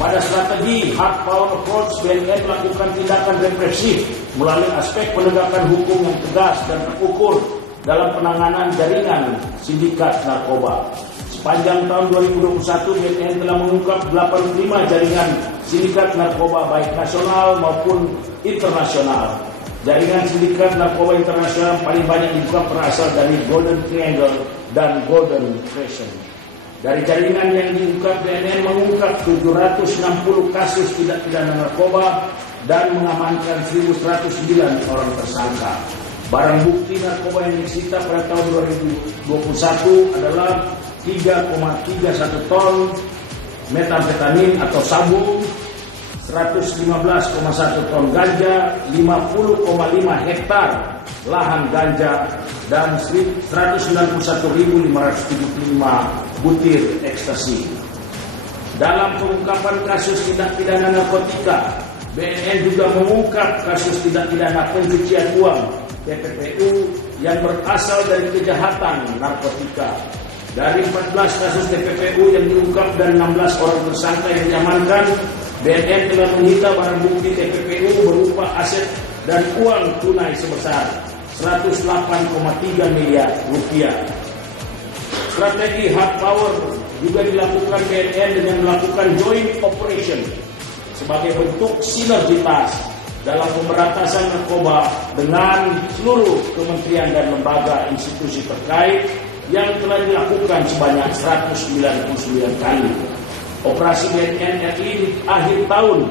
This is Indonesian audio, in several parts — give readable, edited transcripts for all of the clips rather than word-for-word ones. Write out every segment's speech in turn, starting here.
Pada strategi hard power approach, BNN melakukan tindakan represif melalui aspek penegakan hukum yang tegas dan terukur dalam penanganan jaringan sindikat narkoba. Sepanjang tahun 2021, BNN telah mengungkap 85 jaringan sindikat narkoba baik nasional maupun internasional. Jaringan sindikat narkoba internasional paling banyak dibuka berasal dari Golden Triangle dan Golden Crescent. Dari jaringan yang diungkap, BNN mengungkap 760 kasus tindak pidana narkoba dan mengamankan 1.109 orang tersangka. Barang bukti narkoba yang disita pada tahun 2021 adalah 3,31 ton metamfetamin atau sabu, 115,1 ton ganja, 50,5 hektar lahan ganja, dan 191.575 butir ekstasi. Dalam pengungkapan kasus tindak pidana narkotika, BNN juga mengungkap kasus tindak pidana pencucian uang (TPPU) yang berasal dari kejahatan narkotika. Dari 14 kasus TPPU yang diungkap dan 16 orang tersangka yang diamankan, BNN telah menyita barang bukti TPPU berupa aset dan uang tunai sebesar 108,3 miliar rupiah. Strategi hard power juga dilakukan BNN dengan melakukan joint operation sebagai bentuk sinergitas dalam pemberantasan narkoba dengan seluruh kementerian dan lembaga institusi terkait yang telah dilakukan sebanyak 199 kali. Operasi BNN RI di akhir tahun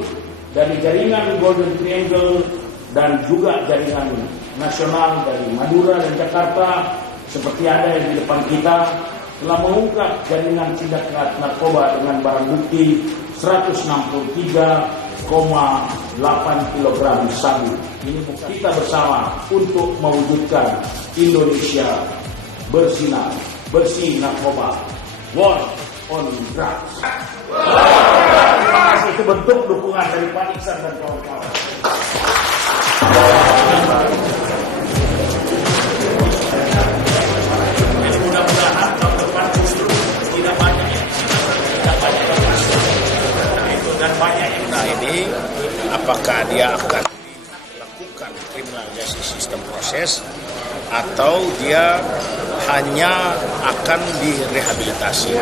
dari jaringan Golden Triangle dan juga jaringan nasional dari Madura dan Jakarta seperti ada yang di depan kita telah mengungkap jaringan tindak narkoba dengan barang bukti 163,8 kg sabu. Ini kita bersama untuk mewujudkan Indonesia bersinar, bersih narkoba. War on drugs. Itu bentuk dukungan dari Pak Iksan dan kawan-kawan. Jadi mudah-mudahan tahun depan justru tidak banyak yang itu dan banyak yang ini apakah dia akan dilakukan criminal justice system proses atau dia hanya akan direhabilitasi.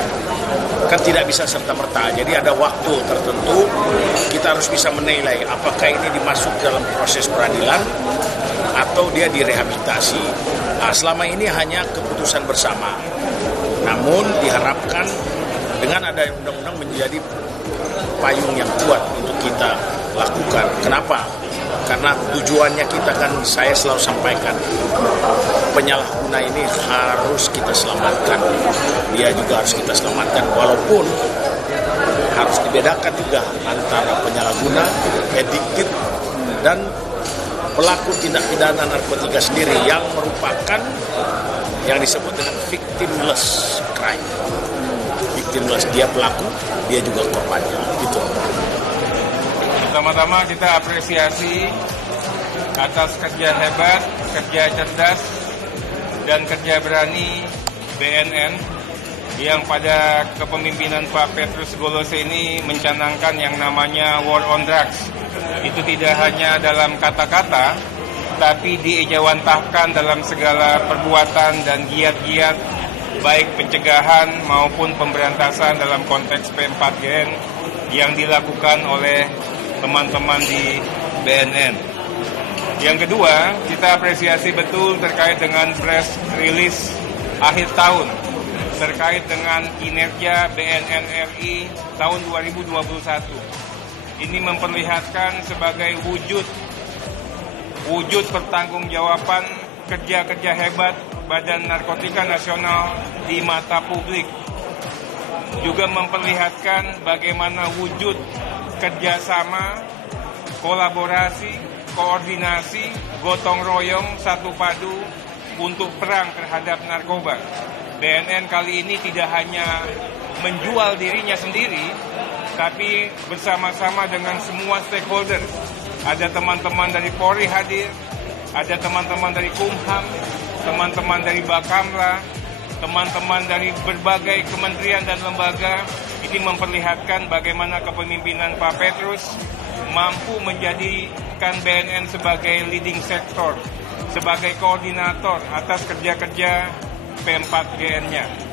Kan tidak bisa serta-merta, jadi ada waktu tertentu kita harus bisa menilai apakah ini dimasuk dalam proses peradilan atau dia direhabilitasi. Nah, selama ini hanya keputusan bersama, namun diharapkan dengan ada undang-undang menjadi payung yang kuat untuk kita lakukan. Kenapa? Karena tujuannya kita kan, saya selalu sampaikan, penyalahguna ini harus kita selamatkan. Dia juga harus kita selamatkan, walaupun harus dibedakan juga antara penyalahguna, addicted, dan pelaku tindak pidana narkotika sendiri yang merupakan yang disebut dengan victimless crime. Victimless, dia pelaku, dia juga korbannya. Gitu. Pertama-tama kita apresiasi atas kerja hebat, kerja cerdas, dan kerja berani BNN yang pada kepemimpinan Pak Petrus Golose ini mencanangkan yang namanya war on drugs. Itu tidak hanya dalam kata-kata, tapi diejawantahkan dalam segala perbuatan dan giat-giat, baik pencegahan maupun pemberantasan dalam konteks P4GN yang dilakukan oleh teman-teman di BNN. Yang kedua, kita apresiasi betul terkait dengan press release akhir tahun terkait dengan kinerja BNN RI tahun 2021. Ini memperlihatkan sebagai wujud pertanggungjawaban kerja-kerja hebat Badan Narkotika Nasional di mata publik. Juga memperlihatkan bagaimana wujud kerjasama, kolaborasi, koordinasi, gotong royong, satu padu untuk perang terhadap narkoba. BNN kali ini tidak hanya menjual dirinya sendiri, tapi bersama-sama dengan semua stakeholder. Ada teman-teman dari Polri hadir, ada teman-teman dari Kumham, teman-teman dari Bakamla, teman-teman dari berbagai kementerian dan lembaga. Ini memperlihatkan bagaimana kepemimpinan Pak Petrus mampu menjadikan BNN sebagai leading sector, sebagai koordinator atas kerja-kerja P4GN-nya.